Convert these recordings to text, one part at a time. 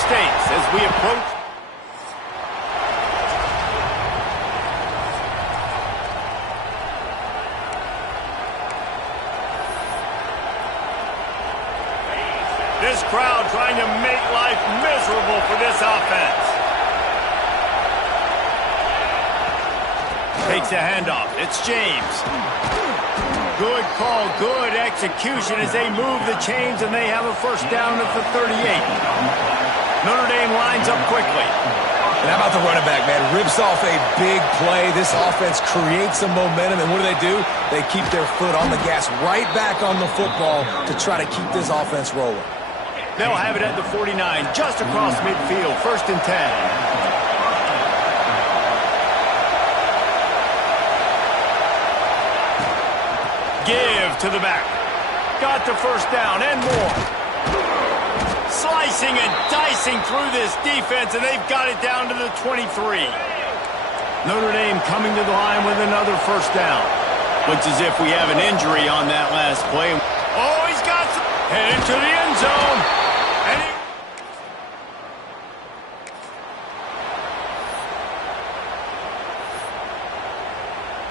mistakes as we approach. This crowd trying to make life miserable for this offense. Takes a handoff. It's James. Good call, good execution as they move the chains and they have a first down at the 38. Notre Dame lines up quickly. And how about the running back, man? Rips off a big play. This offense creates some momentum, and what do? They keep their foot on the gas right back on the football to try to keep this offense rolling. They'll have it at the 49, just across midfield, 1st and 10. Give to the back. Got the first down and more. Slicing and dicing through this defense, and they've got it down to the 23. Notre Dame coming to the line with another first down. Looks as if we have an injury on that last play. Oh, he's got some. Heading to the end zone. And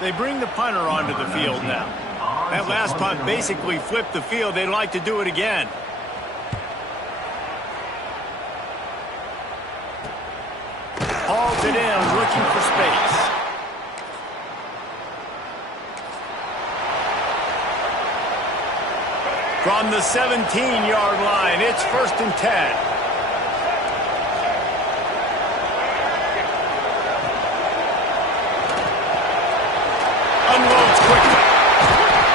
they bring the punter onto the field now. That last punt basically flipped the field. They'd like to do it again. Hauls it in, looking for space. From the 17-yard line, it's 1st and 10. Unloads quickly.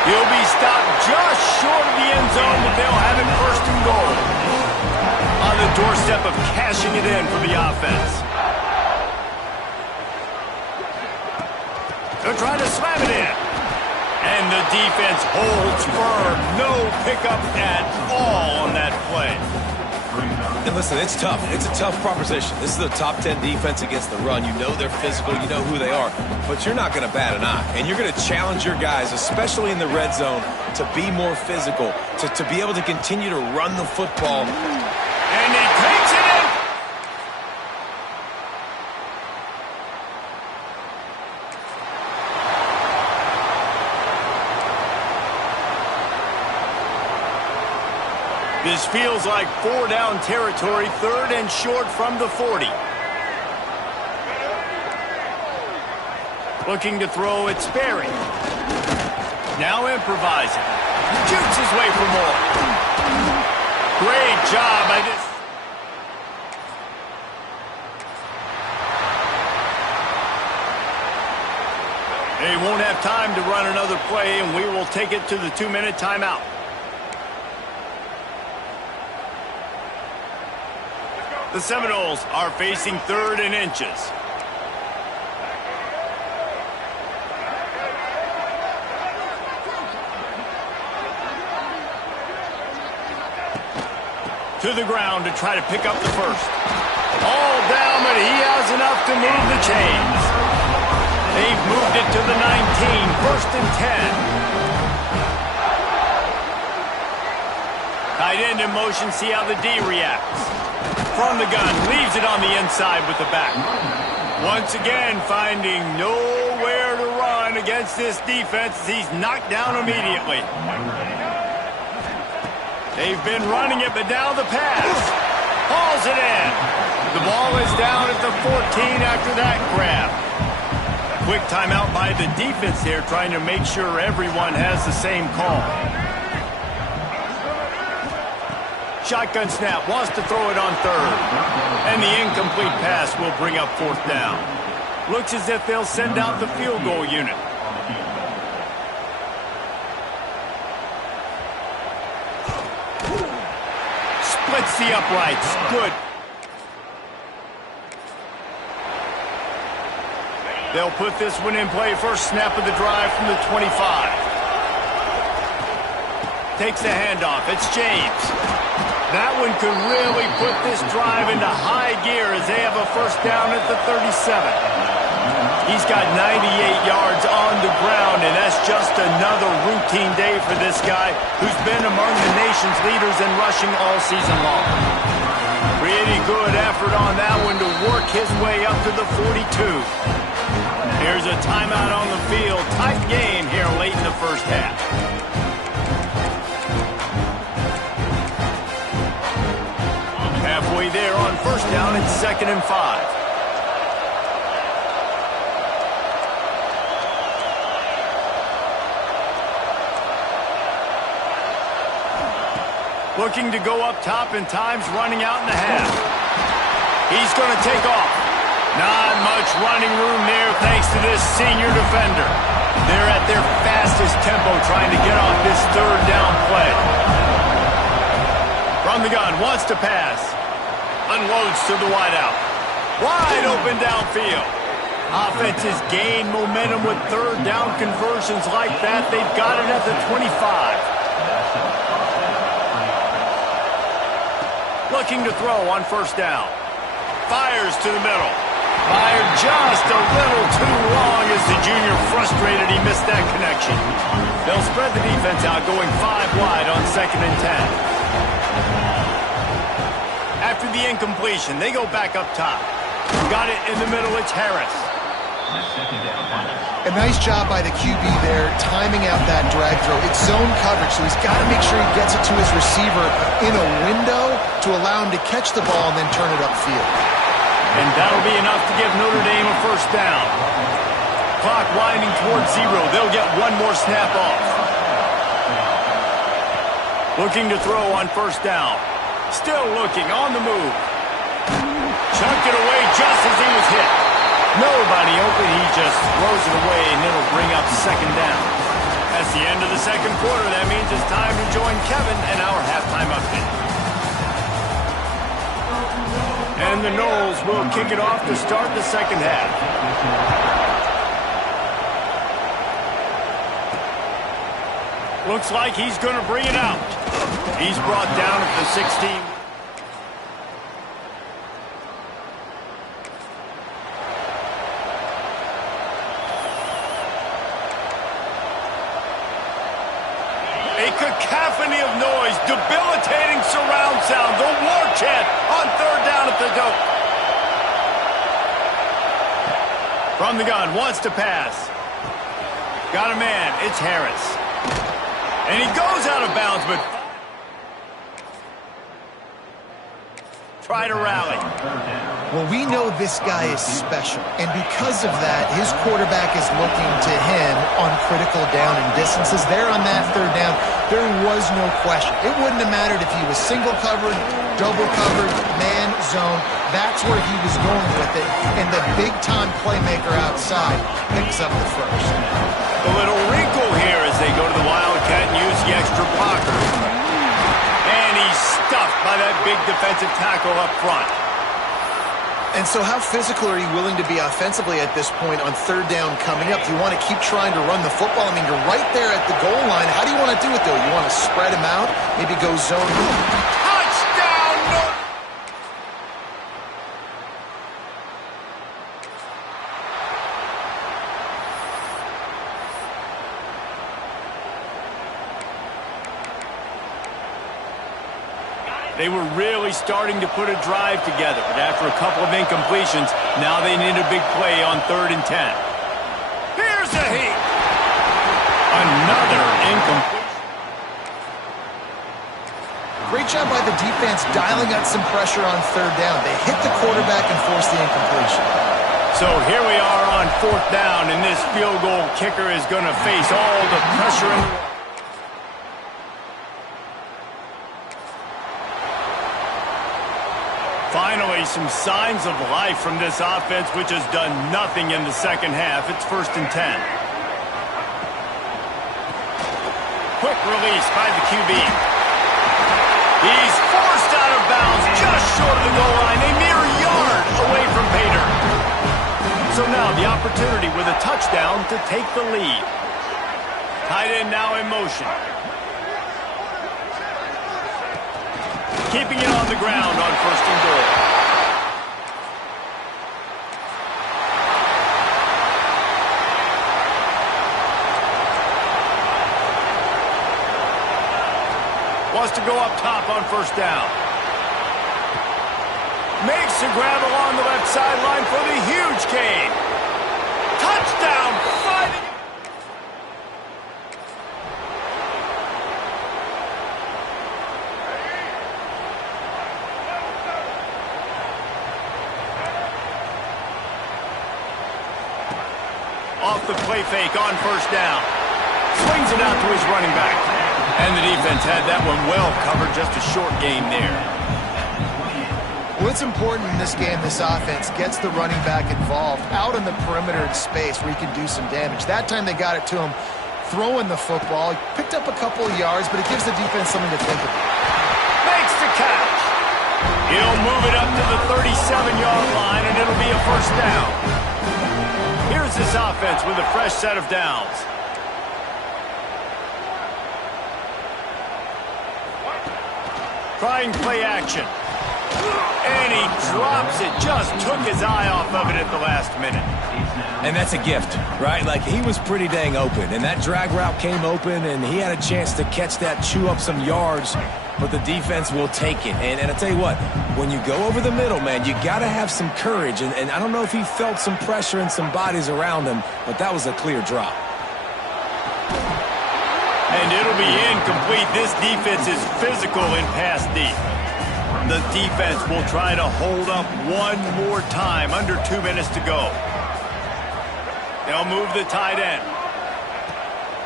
He'll be stopped just short of the end zone, but they'll have it 1st and goal. On the doorstep of cashing it in for the offense. They're trying to slam it in. And the defense holds firm. No pickup at all on that play. And listen, it's tough. It's a tough proposition. This is a top 10 defense against the run. You know they're physical. You know who they are. But you're not going to bat an eye. And you're going to challenge your guys, especially in the red zone, to be more physical, to be able to continue to run the football. And he takes it in. This feels like 4-down territory, 3rd and short from the 40. Looking to throw, it's Berry. Now improvising. Shoots his way for more. Great job by this. They won't have time to run another play, and we will take it to the 2-minute timeout. The Seminoles are facing 3rd and inches. To the ground to try to pick up the first. All down, but he has enough to move the chains. They've moved it to the 19, 1st and 10. Tight end in motion, see how the D reacts. From the gun, leaves it on the inside with the back. Once again, finding nowhere to run against this defense. He's knocked down immediately. They've been running it, but now the pass. Hauls it in. The ball is down at the 14 after that grab. Quick timeout by the defense here, trying to make sure everyone has the same call. Shotgun snap, wants to throw it on 3rd. And the incomplete pass will bring up 4th down. Looks as if they'll send out the field goal unit. Splits the uprights. Good. They'll put this one in play. First snap of the drive from the 25. Takes the handoff. It's James. That one could really put this drive into high gear as they have a first down at the 37. He's got 98 yards on the ground, and that's just another routine day for this guy who's been among the nation's leaders in rushing all season long. Pretty good effort on that one to work his way up to the 42. Here's a timeout on the field. Tight game here late in the first half. Halfway there on first down, it's 2nd and 5. Looking to go up top, and time's running out in the half. He's going to take off. Not much running room there thanks to this senior defender. They're at their fastest tempo trying to get off this 3rd down play. From the gun, wants to pass. Unloads to the wideout. Wide open downfield. Offenses gain momentum with 3rd down conversions like that. They've got it at the 25. Looking to throw on first down. Fires to the middle. Fired just a little too long as the junior frustrated he missed that connection. They'll spread the defense out going 5 wide on 2nd and 10. After the incompletion, they go back up top. Got it in the middle, it's Harris. A nice job by the QB there, timing out that drag throw. It's zone coverage, so he's got to make sure he gets it to his receiver in a window to allow him to catch the ball and then turn it upfield. And that'll be enough to give Notre Dame a first down. Clock winding towards 0. They'll get one more snap off. Looking to throw on first down. Still looking, on the move. Chucked it away just as he was hit. Nobody open, he just throws it away, and it'll bring up 2nd down. That's the end of the 2nd quarter. That means it's time to join Kevin and our halftime update. And the Noles will kick it off to start the 2nd half. Looks like he's going to bring it out. He's brought down at the 16. A cacophony of noise, debilitating surround sound, the war chant on 3rd down at the dope. From the gun, wants to pass. Got a man, it's Harris. And he goes out of bounds, but try to rally. Well, we know this guy is special, and because of that, his quarterback is looking to him on critical down and distances. There on that 3rd down, there was no question. It wouldn't have mattered if he was single covered, double covered, man, zone. That's where he was going with it, and the big-time playmaker outside picks up the first. A little wrinkle here as they go to the Wildcat and use the extra blocker. And he's stuffed by that big defensive tackle up front. And so how physical are you willing to be offensively at this point on 3rd down coming up? Do you want to keep trying to run the football? I mean, you're right there at the goal line. How do you want to do it, though? You want to spread him out, maybe go zone? Touchdown! No. They were really starting to put a drive together, but after a couple of incompletions, now they need a big play on 3rd and 10. Here's a heat. Another incomplete. Great job by the defense dialing up some pressure on 3rd down. They hit the quarterback and forced the incompletion. So here we are on 4th down, and this field goal kicker is going to face all the pressure in the world. Finally, some signs of life from this offense, which has done nothing in the 2nd half. It's 1st and 10. Quick release by the QB. He's forced out of bounds just short of the goal line, a mere yard away from Pater. So now the opportunity with a touchdown to take the lead. Tight end now in motion. Keeping it on the ground on 1st and goal. Wants to go up top on 1st down. Makes the grab along the left sideline for the huge gain. Touchdown, fighting. Off the play fake on first down. Swings it out to his running back. And the defense had that one well covered, just a short gain there. Well, it's important in this game, this offense gets the running back involved out in the perimeter in space where he can do some damage. That time they got it to him throwing the football. He picked up a couple of yards, but it gives the defense something to think about. Makes the catch. He'll move it up to the 37-yard line, and it'll be a first down. Here's this offense with a fresh set of downs. Trying play action. And he drops it. Just took his eye off of it at the last minute. And that's a gift, right? Like, he was pretty dang open, and that drag route came open, and he had a chance to catch that, chew up some yards, but the defense will take it. And I tell you what, when you go over the middle, man, you got to have some courage, and I don't know if he felt some pressure and some bodies around him, but that was a clear drop. And it'll be incomplete. This defense is physical in pass deep. The defense will try to hold up one more time. Under 2 minutes to go. They'll move the tight end.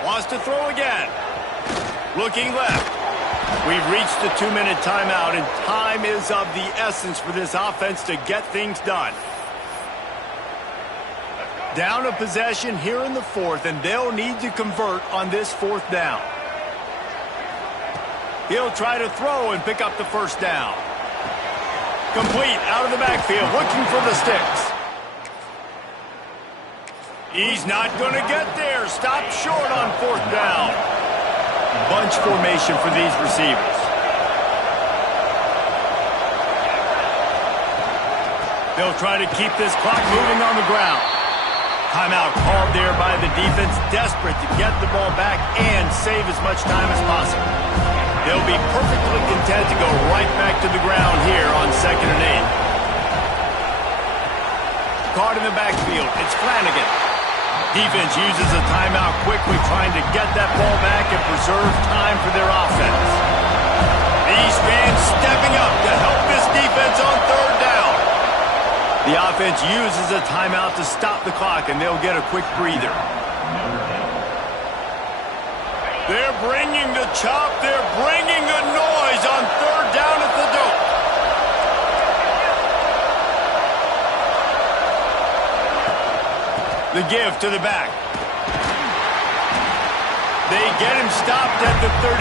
Wants to throw again. Looking left. We've reached the 2-minute timeout, and time is of the essence for this offense to get things done. Down a possession here in the fourth, and they'll need to convert on this fourth down. He'll try to throw and pick up the first down. Complete out of the backfield, looking for the sticks. He's not going to get there. Stopped short on fourth down. Bunch formation for these receivers. They'll try to keep this clock moving on the ground. Timeout called there by the defense, desperate to get the ball back and save as much time as possible. They'll be perfectly content to go right back to the ground here on 2nd and 8. Caught in the backfield, it's Flanagan. Defense uses a timeout quickly, trying to get that ball back and preserve time for their offense. These fans stepping up to help this defense on third down. The offense uses a timeout to stop the clock, and they'll get a quick breather. They're bringing the chop. They're bringing the noise on third down at the dope. The give to the back. They get him stopped at the 32.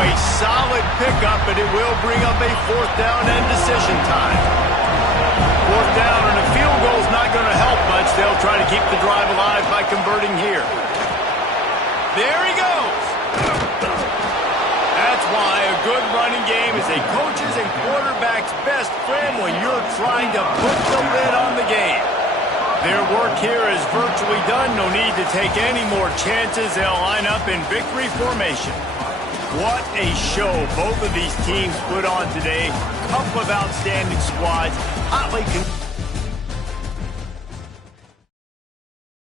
A solid pickup, but it will bring up a fourth down and decision time. Fourth down and a field goal is not going to help much. They'll try to keep the drive alive by converting here. There he goes. That's why a good running game is a coach's and quarterback's best friend when you're trying to put the lid on the game. Their work here is virtually done. No need to take any more chances. They'll line up in victory formation. What a show both of these teams put on today. Couple of outstanding squads. Hotly